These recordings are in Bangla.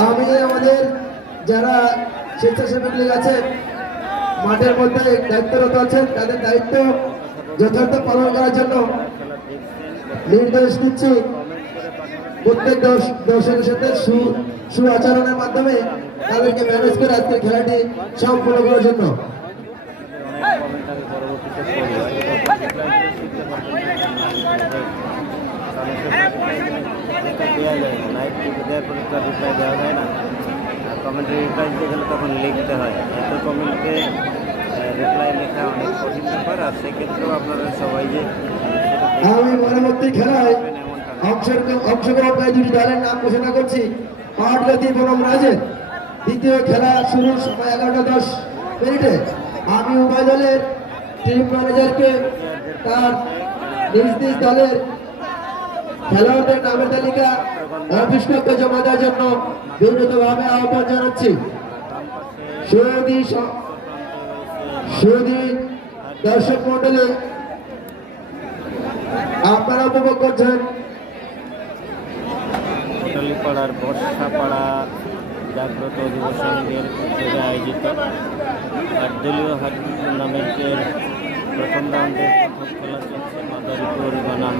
আমি আমাদের যারা স্বেচ্ছাসেবক লীগ আছে, মাঠের মধ্যে দায়িত্বরত আছেন, তাদের দায়িত্ব যথার্থ পালন করার জন্য নির্দেশ দিচ্ছি। প্রত্যেক দর্শ- দর্শকের সাথে সু সু আচরণের মাধ্যমে তাদেরকে ম্যানেজ করে আজকে খেলাটি সম্পূর্ণ করার জন্য অনেক কমেন্ট আমি পরবর্তীতে পড়ি দেওয়া যায় না লাইভ দেওয়ার পরে তো রিপ্লাই দেওয়া যায় না। আর কমেন্টে রিপ্লাই দিতে গেলে তখন লিখতে হয়। এত কমেন্টে রিপ্লাই লেখা অনেক কঠিন ব্যাপার। আর সেক্ষেত্রেও আপনারা সবাই যে আমি পরবর্তী খেলায় অংশগ্রহণকারী দুটি দলের নাম ঘোষণা করছি। পাটগতি বনম রাজের দ্বিতীয় খেলা শুরুর সময় এগারোটা দশ মিনিটে। আমি উভয় দলের টিম ম্যানেজারকে তার নিজ নিজ দলের খেলোয়াড়দের নামের তালিকা অফিস কক্ষে জমা দেওয়ার জন্য বিনীতভাবে আহ্বান জানাচ্ছি। দর্শক মন্ডলী আপনারা উপভোগ করছেন। বর্ষাপাড়া জাগ্রত আয়োজিত টুর্নামেন্টের প্রথম রাউন্ডের খেলা চলছে বনাম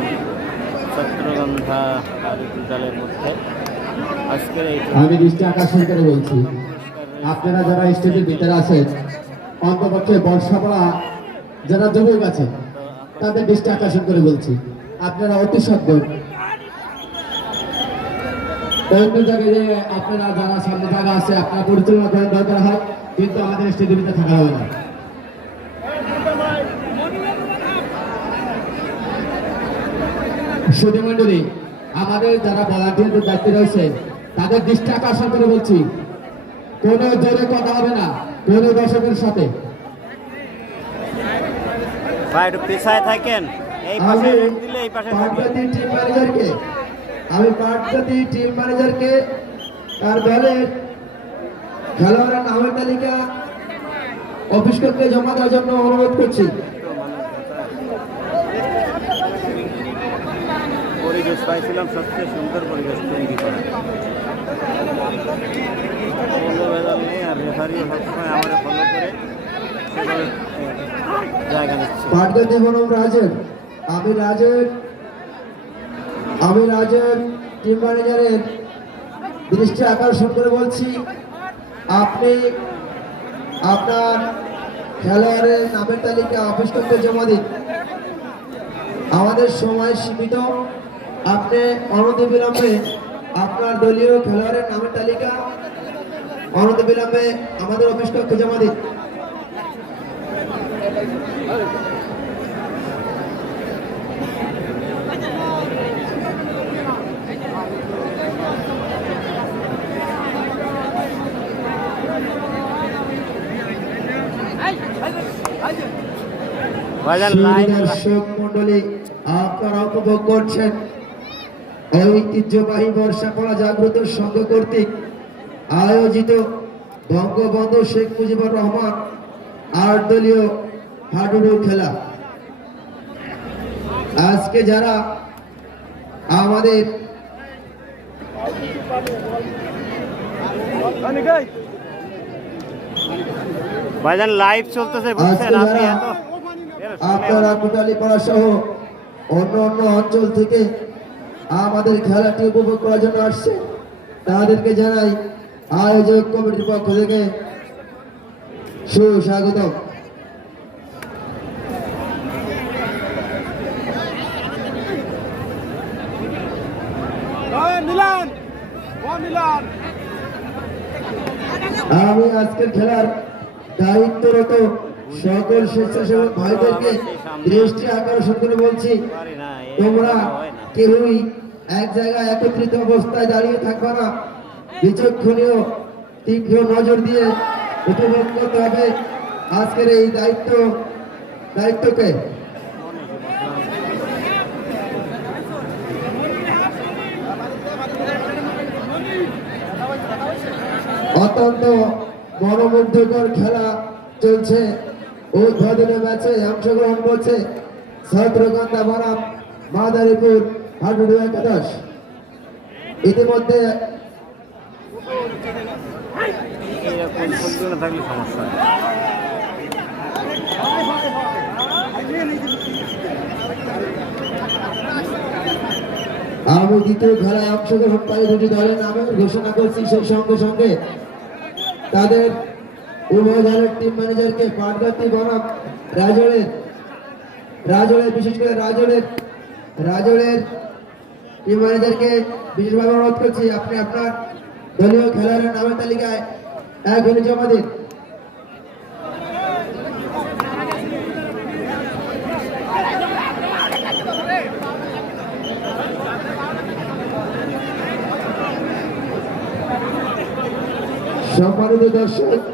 আমি দৃষ্টি আকর্ষণ করে বলছি, আপনারা যারা স্টেজের ভিতরে আছেন, অন্তপক্ষে বর্ষাপড়া যারা যুবক আছেন তাদের দৃষ্টি আকর্ষণ করে বলছি, আপনারা অতি সত্তর অন্য জায়গায় যে আপনারা যারা সামনে থাকা আছে, আপনারা পরিচালনা করেন দরকার হয়, কিন্তু আমাদের স্টেজের ভিতরে থাকা হবে না। সুধী মন্ডলী আমাদের যারা ভলান্টিয়ারদের দায়িত্বে রয়েছে তাদের দৃষ্টি আকর্ষণ করে বলছি কোনো জোরে কথা হবে না কোনো দর্শকের সাথে। ভাই একটু পিছায় থাকেন। এই পাশে আমি রেট দিলে এই পাশে থাকবেন। টিম ম্যানেজারকে আমি পাটপাতি টিম ম্যানেজারকে তার দলের খেলোয়াড়ের নামের তালিকা অফিস কক্ষে জমা দেওয়ার জন্য অনুরোধ করছি। পরিবেশ পাইছিলাম, সবচেয়ে সুন্দর পরিবেশ তৈরি করা। ভেজাল নেই আর সবসময় আমাদের ফলো করে জায়গা নিচ্ছে। আমি রাজের আমি রাজের টিম ম্যানেজারের দৃষ্টি আকর্ষণ করে বলছি, আপনি আপনার খেলোয়াড়ের নামের তালিকা অফিস করতে জমা দিন। আমাদের সময় সীমিত। আপনি অনতি বিলম্বে আপনার দলীয় খেলোয়াড়ের নামের তালিকা। অনতি বিলম্বে আমাদের অফিস কক্ষে জমা দিন। দর্শক মন্ডলী আপনারা উপভোগ করছেন। ঐতিহ্যবাহী বর্ষাপড়া জাগ্রত সংঘ কর্তৃক আয়োজিত বঙ্গবন্ধু শেখ মুজিবুর রহমান আট দলীয় হাডুডু খেলা। আজকে যারা আমাদের ভাইজান লাইভ চলতেছে বুঝছেন? আপনি এত আপনারা কোটালীপাড়া সহ অন্য অন্য অঞ্চল থেকে আমাদের খেলাটি উপভোগ করার জন্য আসছে। তাদেরকে জানাই আয়োজক কমিটির পক্ষ থেকে সুস্বাগতম। মিলান। আমি আজকের খেলার দায়িত্বরত সকল স্বেচ্ছাসেবক ভাইদেরকে দৃষ্টি আকর্ষণ করে বলছি, তোমরা কেউই এক জায়গায় একত্রিত অবস্থায় দাঁড়িয়ে থাকবে না। বিচক্ষণীয়, তীব্র নজর দিয়ে উপভোগ করতে হবে। আজকের এই দায়িত্ব, দায়িত্বকে অত্যন্ত মনোমুগ্ধকর খেলা চলছে। উদ্বোধনী ম্যাচে অংশগ্রহণ করছে ছত্রকন্দা বনাম মাদারীপুর হাডুডু একাদশ। ইতিমধ্যে আমি দ্বিতীয় খেলায় অংশগ্রহণকারী দুটি দলের নামে ঘোষণা করছি, সেই সঙ্গে সঙ্গে তাদের টিম ম্যানেজারকে পাটগাতি বনাম। রাজড়ের রাজড়ের, বিশেষ করে রাজড়ের রাজড়ের টিম ম্যানেজারকে বিশেষভাবে অনুরোধ করছি, আপনি আপনার দলীয় খেলোয়াড়ের নামের তালিকায় এখনই জমা দিন। সম্মানিত দর্শক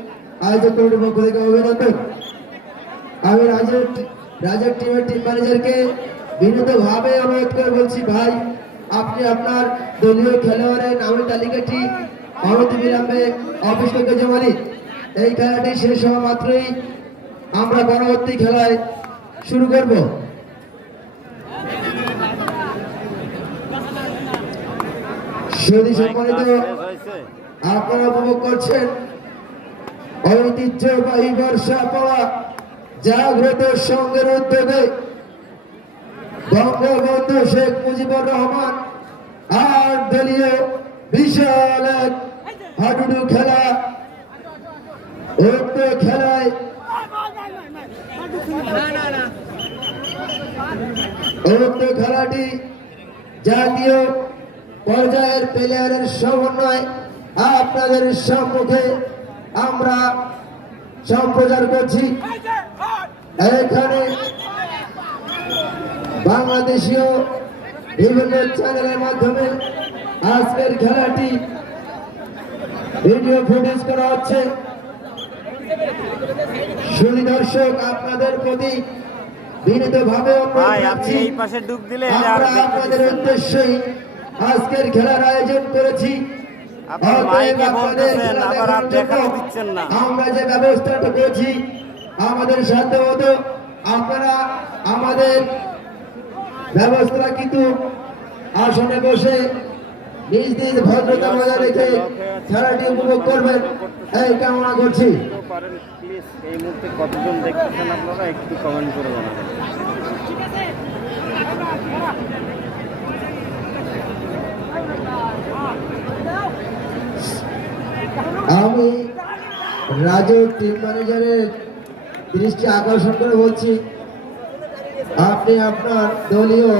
আয়োজক কমিটির পক্ষ থেকে অভিনন্দন। আমি রাজের রাজের টিমের টিম ম্যানেজারকে বিনীতভাবে অনুরোধ করে বলছি, ভাই, আপনি আপনার দলীয় খেলোয়াড়ের নামের তালিকাটি অনতি বিলম্বে অফিস থেকে জমা এই খেলাটি শেষ হওয়া মাত্রই আমরা পরবর্তী খেলায় শুরু করব। যদি সম্মানিত, আপনারা উপভোগ করছেন ঐতিহ্যবাহী বর্ষা পড়া জাগ্রত সঙ্গের উদ্যোগে বঙ্গবন্ধু শেখ মুজিবুর রহমান আর দলীয় বিশাল এক হাডুডু খেলা উক্ত খেলায় উক্ত খেলাটি জাতীয় পর্যায়ের প্লেয়ারের সমন্বয় আপনাদের সম্মুখে আমরা সম্প্রচার করছি। এখানে বাংলাদেশীয় বিভিন্ন চ্যানেলের মাধ্যমে আজকের খেলাটি ভিডিও ফুটেজ করা হচ্ছে। শুনি দর্শক আপনাদের প্রতি বিনীতভাবে আমরা আপনাদের। উদ্দেশ্যেই আজকের খেলার আয়োজন করেছি। আপনি মাইকে বলতেছেন, আবার আর দেখার দিচ্ছেন না। আমরা যে ব্যবস্থাটা করেছি আমাদের সাধ্য মতো আপনারা আমাদের ব্যবস্থা কিন্তু আসনে বসে নিজ নিজ ভদ্রতা বজায় রেখে খেলাটি উপভোগ করবেন। এই কামনা করছি। পারেন প্লিজ এই মুহূর্তে কতজন দেখতেছেন আপনারা একটু কমেন্ট করে জানাবেন আমি রাজু টিম ম্যানেজারের দৃষ্টি আকর্ষণ করে বলছি আপনি আপনার দলীয়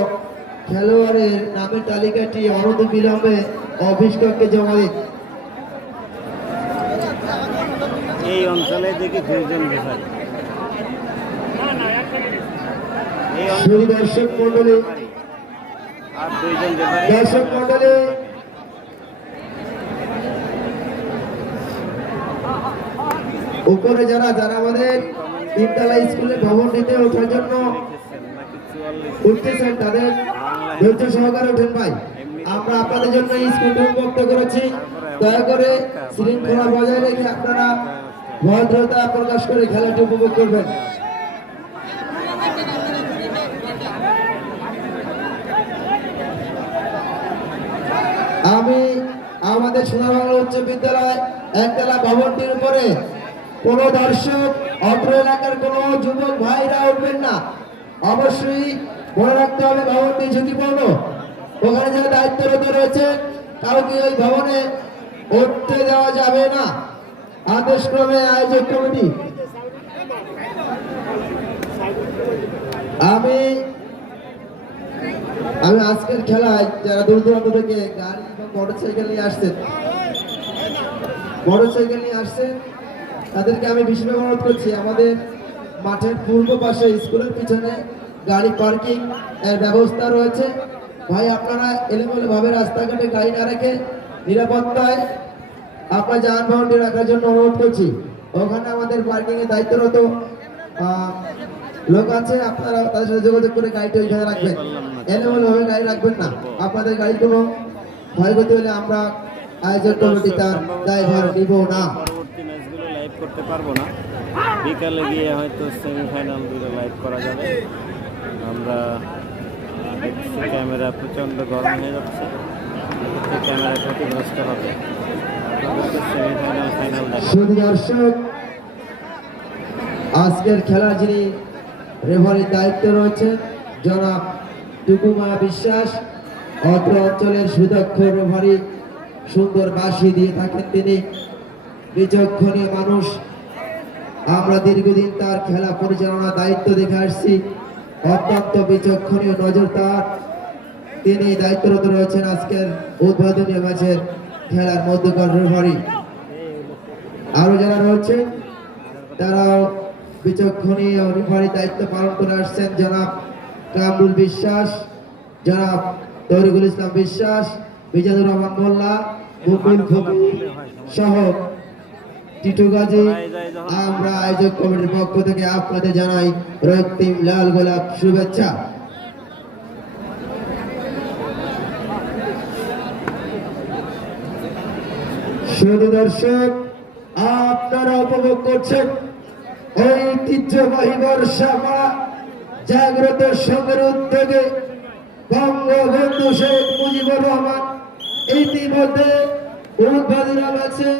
খেলোয়াড়ের নামের তালিকাটি অনতি বিলম্বে অফিস কক্ষে জমা দিন। এই অঞ্চলে দেখি দুইজন অঞ্চলে দর্শক মন্ডলী দর্শক মন্ডলী উপরে যারা যারা আমাদের তিনতলা স্কুলের ভবনটিতে ওঠার জন্য উঠতেছেন, তাদের ধৈর্য সহকারে উঠেন ভাই। আমরা আপনাদের জন্য এই স্কুলটি উন্মুক্ত করেছি। দয়া করে শৃঙ্খলা বজায় রেখে আপনারা ভদ্রতা প্রকাশ করে খেলাটি উপভোগ করবেন। আমি আমাদের সোনাবাংলা উচ্চ বিদ্যালয় একতলা ভবনটির উপরে কোন দর্শক, অত্র এলাকার কোন যুবক ভাইরা উঠবেন না। অবশ্যই মনে রাখতে হবে, ভবনটি ঝুঁকিপূর্ণ। ওখানে যারা দায়িত্বরত রয়েছে কাউকে ওই ভবনে উঠতে দেওয়া যাবে না? আদেশ ক্রমে আয়োজক কমিটি। আমি আমি আজকের খেলায় যারা দূর দূরান্ত থেকে গাড়ি বা মোটরসাইকেল নিয়ে আসছেন মোটরসাইকেল নিয়ে আসছেন তাদেরকে আমি বিশেষভাবে অনুরোধ করছি, আমাদের মাঠের পূর্ব পাশে, স্কুলের পিছনে গাড়ি পার্কিং এর ব্যবস্থা রয়েছে। ভাই, আপনারা এলোমেলো ভাবে রাস্তাঘাটে গাড়ি না রেখে নিরাপত্তায় আপনার যানবাহনটি রাখার জন্য অনুরোধ করছি। ওখানে আমাদের পার্কিং এর দায়িত্বরত লোক আছে, আপনারা তাদের সাথে যোগাযোগ করে গাড়িটা ওইখানে রাখবেন। এলোমেলো ভাবে গাড়ি রাখবেন না। আপনাদের গাড়ি কোনো ক্ষয়ক্ষতি হলে আমরা আয়োজক কমিটি তার দায়ভার নিব না। লাইভ করতে পারব না। বিকালে গিয়ে হয়তো সেমিফাইনাল দুটো লাইভ করা যাবে। আমরা দেখছি ক্যামেরা প্রচণ্ড গরম হয়ে যাচ্ছে। ক্যামেরা ক্ষতিগ্রস্ত হবে। সেমিফাইনাল ফাইনাল দর্শক, আজকের খেলার যিনি রেফারির দায়িত্ব রয়েছে জনাব টুকুমা বিশ্বাস, অত্র অঞ্চলের সুদক্ষ রেফারি সুন্দর বাসি দিয়ে থাকেন তিনি। বিচক্ষণী মানুষ। আমরা দীর্ঘদিন তার খেলা পরিচালনার দায়িত্ব দেখে আসছি। অত্যন্ত বিচক্ষণীয় নজর তার। তিনি দায়িত্বরত রয়েছেন আজকের উদ্বোধনী ম্যাচের খেলার মধ্যকার রেফারি আরও যারা রয়েছেন তারাও বিচক্ষণীয় রেফারি দায়িত্ব পালন করে আসছেন জনাব কামরুল বিশ্বাস, জনাব তরিকুল ইসলাম বিশ্বাস বিজাদুর রহমান মোল্লা, মুকুল ফকির সহ টিটু গাজী আমরা আয়োজক কমিটির পক্ষ থেকে আপনাদের জানাই রক্তিম লাল গোলাপ শুভেচ্ছা। শুধু দর্শক আপনারা উপভোগ করছেন ঐতিহ্যবাহী বর্ষাপাড়া জাগ্রত সংঘের উদ্যোগে বঙ্গবন্ধু শেখ মুজিবুর রহমান ইতিমধ্যে উদ্বোধন আছে